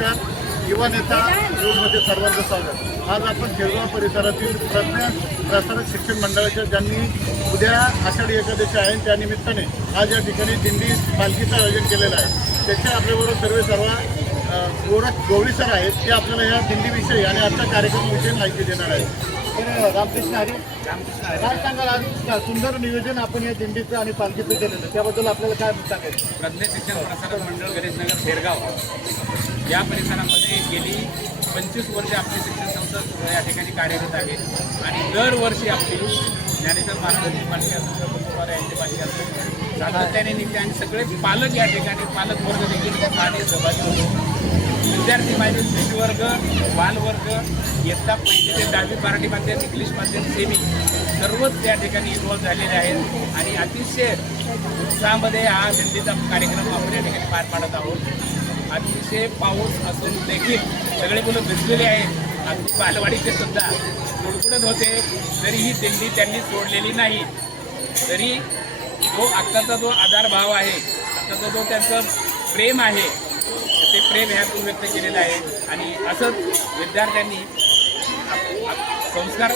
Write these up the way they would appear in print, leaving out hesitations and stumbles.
नमस्कार. युवा नेता न्यूजमध्ये सर्वांचं स्वागत. आज आपण खेळगाव परिसरातील प्रसारक शिक्षण मंडळाच्या ज्यांनी उद्या आषाढी एकादशी आहे त्या निमित्ताने आज या ठिकाणी दिंडी पालखीचं आयोजन केलेलं आहे. त्याच्या आपल्याबरोबर सर्व गवळी सर आहेत ते आपल्याला या दिंडीविषयी आणि आजच्या कार्यक्रमाविषयी माहिती देणार आहेत. तर रामकृष्ण हरी काय सांगाल, आज सुंदर नियोजन आपण या दिंडीचं आणि पालखीचं केलेलं त्याबद्दल आपल्याला काय सांगायचं? प्रज्ञा शिक्षण प्रसारक मंडळ गणेशनगर खेरगाव या परिसरामध्ये गेली 25 वर्षे आपली शिक्षण संस्था या ठिकाणी कार्यरत आहे आणि दरवर्षी आपली ज्ञानेश्वर महाराजांची पालखी असतो, कुमार यांची पालखी असतो, सातत्याने निघते आणि सगळे पालक या ठिकाणी पालक वर्ग देखील आणि सहभागी होतो. विद्यार्थी म्हणजे शिशुवर्ग, बालवर्ग, इयत्ता 1ली ते 10वी मराठी माध्यम, इंग्लिश माध्यम, सेमी सर्वच या ठिकाणी इन्व्हॉल्व झालेले आहेत आणि अतिशय उत्साहामध्ये हा दिंडीचा कार्यक्रम आपण या ठिकाणी पार पाडत आहोत. अतिशय पाऊस असून देखील सगळे मुलं भिजलेले आहेत. अगदी बालवाडीचे सुद्धा कुडकुडत होते तरीही दिंडी त्यांनी सोडलेली नाही. तरी आत्ताचा जो आधारभाव आहे, आत्ताचा जो त्यांचं प्रेम आहे ते प्रेम ह्यातून व्यक्त केलेलं आहे आणि असंच विद्यार्थ्यांनी संस्कार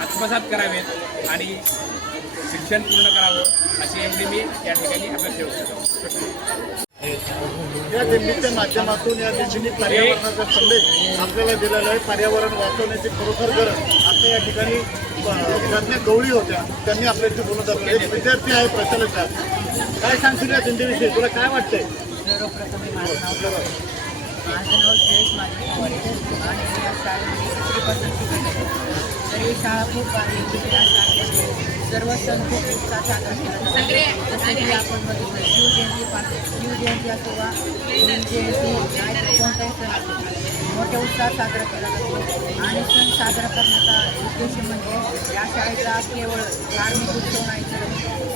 आत्मसात करावेत आणि शिक्षण पूर्ण करावं अशी एवढी मी या ठिकाणी अपेक्षा ठेवतो. या दिंडीच्या माध्यमातून या दिंडीने पर्यावरणाचा संदेश आपल्याला दिलेला आहे. पर्यावरण वाचवण्याची खरोखर गरज. आता या ठिकाणी प्रज्ञा गवळी होत्या, त्यांनी आपल्याशी बोलत असतो. एक विद्यार्थी आहे प्रशालेचा. काय सांगतील या दिंडीविषयी, तुला काय वाटतंय? सर्वप्रथम माझं नाव जयेश माझी पवार आणि या शाळेमध्ये 3% शिकत. तर ही शाळा खूप भारी आहे. या शाळेमध्ये सर्व सण खूप उत्साह साजरा केला जातो. जसं की आपण बघितलं शिवजयंती असो वा जयंती नाही कोणताही सण असो मोठ्या उत्साहात साजरा केला जातो. आणि सण साजरा करण्याचा उद्देश म्हणजे या शाळेचा केवळ धार्मिक उत्सव नाही तर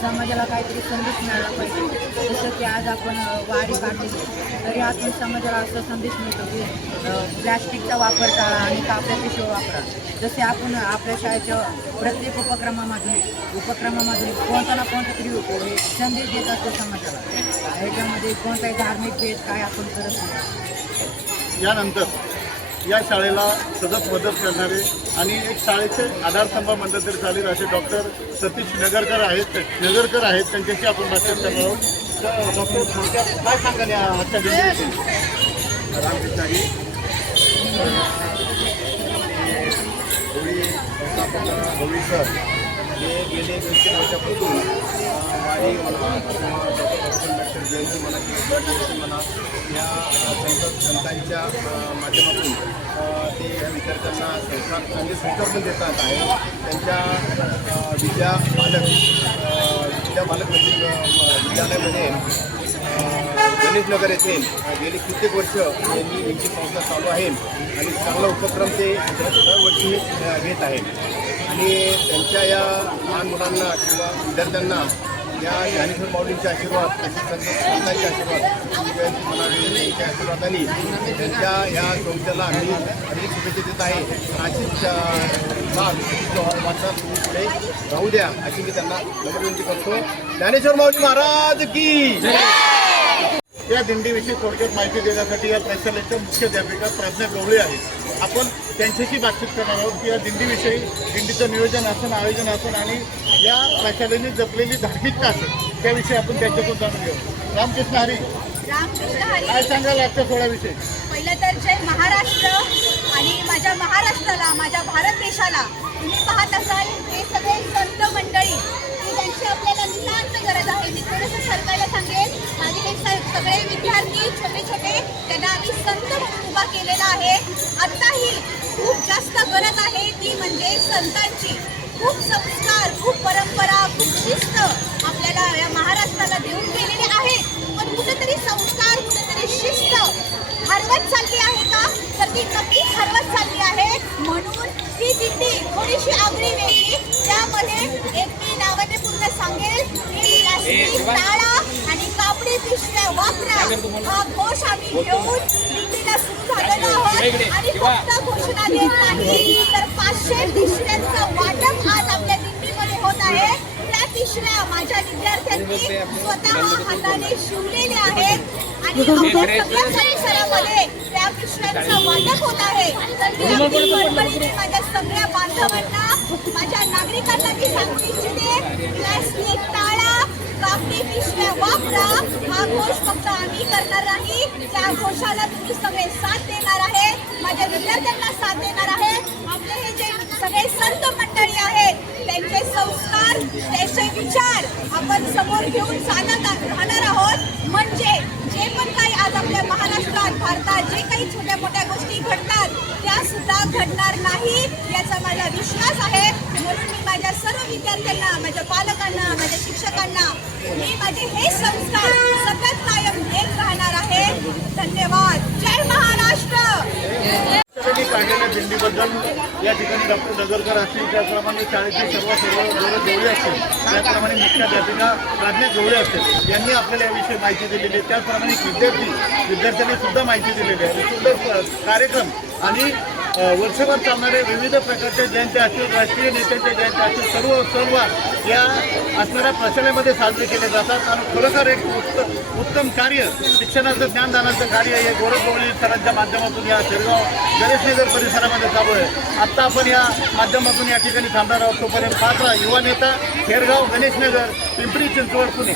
समाजाला काहीतरी संदेश मिळाला पाहिजे. जसं की आज आपण वारी काढली तरी आतून समाजाला असा संदेश मिळतो की प्लॅस्टिकचा वापर टाळा आणि कापड्या पिशव्या वापरा. जसे आपण आपल्या शाळेच्या प्रत्येक उपक्रमामधून कोणता ना कोणता तरी संदेश देत असतो समाजाला. ह्याच्यामध्ये कोणताही धार्मिक भेद काय आपण करत नाही. यानंतर या शाळेला सतत मदत करणारे आणि एक शाळेचे आधारस्तंभ म्हणलं तरी चालेल असे डॉक्टर सतीश नगरकर आहेत त्यांच्याशी आपण बातचीत करणार आहोत. तर डॉक्टर थोडक्यात काय सांगाल या आजच्या दिवशी? रामकृष्णारी गवळी सर हे गेले 200 वर्षापासून वारी म्हणा किंवा डॉक्टर जयंती म्हणा किंवा जयंती म्हणा या संतांच्या माध्यमातून ते विद्यार्थ्यांना संस्कार देतात आहे. त्यांच्या विद्यालयामध्ये गणेशनगर येथे गेली कित्येक वर्ष यांनी यांची संस्था चालू आहे आणि चांगला उपक्रम ते दरवर्षी घेत आहेत. आणि त्यांच्या या लहान मुलांना किंवा विद्यार्थ्यांना या ज्ञानेश्वर माऊलींचे आशीर्वाद, संतांचे आशीर्वाद, जयंती म्हणावी यांच्या आशीर्वादाने त्यांच्या या संस्थेला आम्ही अधिक शुभेच्छा देत आहे. अशीच वाटचाल पुढे राहू द्या अशी मी त्यांना विनंती करतो. ज्ञानेश्वर माऊली महाराज की. या दिंडीविषयी थोडक्यात माहिती देण्यासाठी या प्रशालेच्या मुख्याध्यापिका प्रज्ञा गवळी आहेत. आपण त्यांच्याशी बातचीत करणार आहोत की या दिंडीविषयी, दिंडीचं नियोजन असेल, आयोजन असेल आणि या प्रशालेने जपलेली धार्मिकता असेल त्याविषयी आपण त्यांच्याकडून जाणून घेऊ. रामकृष्ण हरी काय सांगाल आजच्या सोहळ्याविषयी? पहिलं तर जय महाराष्ट्र. आणि माझ्या महाराष्ट्राला, माझ्या भारत देशाला तुम्ही पाहत असाल हे सगळे संत मंडळी की त्यांची आपल्याला नितांत गरज आहे. मी थोडंसं सरकारला सांगेन, माझे हे सगळे विद्यार्थी छोटे छोटे त्यांना आम्ही संत म्हणून उभा केलेला आहे. आत्ताही खूप जास्त गरज आहे ती म्हणजे संतांची. खूप संस्कार, खूप परंपरा, खूप शिस्त आपल्याला या महाराष्ट्राला देऊन गेलेले आहेत. पण कुठेतरी संस्कार, कुठेतरी शिस्त हरवत चालली आहे का? तर ती नक्कीच हरवत चालली आहे. म्हणून ही दिंडी थोडीशी आगळी वेगळी. त्यामध्ये एक मी नावाने पूर्ण सांगेल की प्लास्टिक टाळा आणि कापडी पिशव्या वापरा हा घोष आम्ही घेऊन दिंडीला सुरू झालेलो आहोत. आणि फक्त घोषणा देत नाही तर 500 पिशव्यांचं वाटप आज आपल्या दिंडीमध्ये होत आहे. त्या पिशव्या माझ्या विद्यार्थ्यांनी स्वतः हाताने शिवलेल्या आहेत आणि आपल्या सगळ्या परिसरामध्ये त्या पिशव्यांचं वाटप होत आहे. तर मी अगदी कळकळीने माझ्या सगळ्या बांधवांना, माझ्या नागरिकांना मी सांगू इच्छिते, प्लास्टिक टाळा, कापडी पिशव्या वापरा. हा घोष फक्त आम्ही करणार नाही, त्या घोषाला तुम्ही सगळे साथ देणार आहे, माझ्या विद्यार्थ्यांना साथ देणार आहे. आपले हे जे सगळे संत मंडळी आहेत त्यांचे संस्कार, त्यांचे विचार आपण समोर घेऊन चालत राहणार आहोत. म्हणजे जे पण काही आज आपल्या महाराष्ट्रात, भारतात जे काही छोट्या मोठ्या गोष्टी घडतात त्या सुद्धा घडणार नाही याचा माझा विश्वास आहे. म्हणून मी माझ्या सर्व विद्यार्थ्यांना, माझ्या पालकांना, माझ्या शिक्षकांना मी माझे हे संस्कार सतत कायम देत राहणार आहे. धन्यवाद. जय महाराष्ट्र. काढलेल्या दिंडीबद्दल या ठिकाणी डॉक्टर नगरकर असतील, त्याप्रमाणे शाळेचे सर्व गौरव जेवढे असतील, त्याप्रमाणे मुख्याध्यापिका प्राज्ञा जेवढे असतील यांनी आपल्याला याविषयी माहिती दिलेली आहे. त्याचप्रमाणे विद्यार्थ्यांनी सुद्धा माहिती दिलेली आहे. सुंदर कार्यक्रम आणि वर्षभर चालणारे विविध प्रकारच्या जयंत्या असतील, राष्ट्रीय नेत्यांच्या जयंत्या असतील, सर्व या असणाऱ्या प्रशालेमध्ये साजरे केले जातात. आणि खरोखर एक उत्तम कार्य, शिक्षणाचं ज्ञानदानाचं कार्य हे गोरखगवळी सरांच्या माध्यमातून या शेरगाव गणेशनगर परिसरामध्ये चालू आहे. आत्ता आपण या माध्यमातून या ठिकाणी थांबणार आहोत. तोपर्यंत पाहत राहा युवा नेता, शेरगाव गणेशनगर, पिंपरी चिंचवड, पुणे.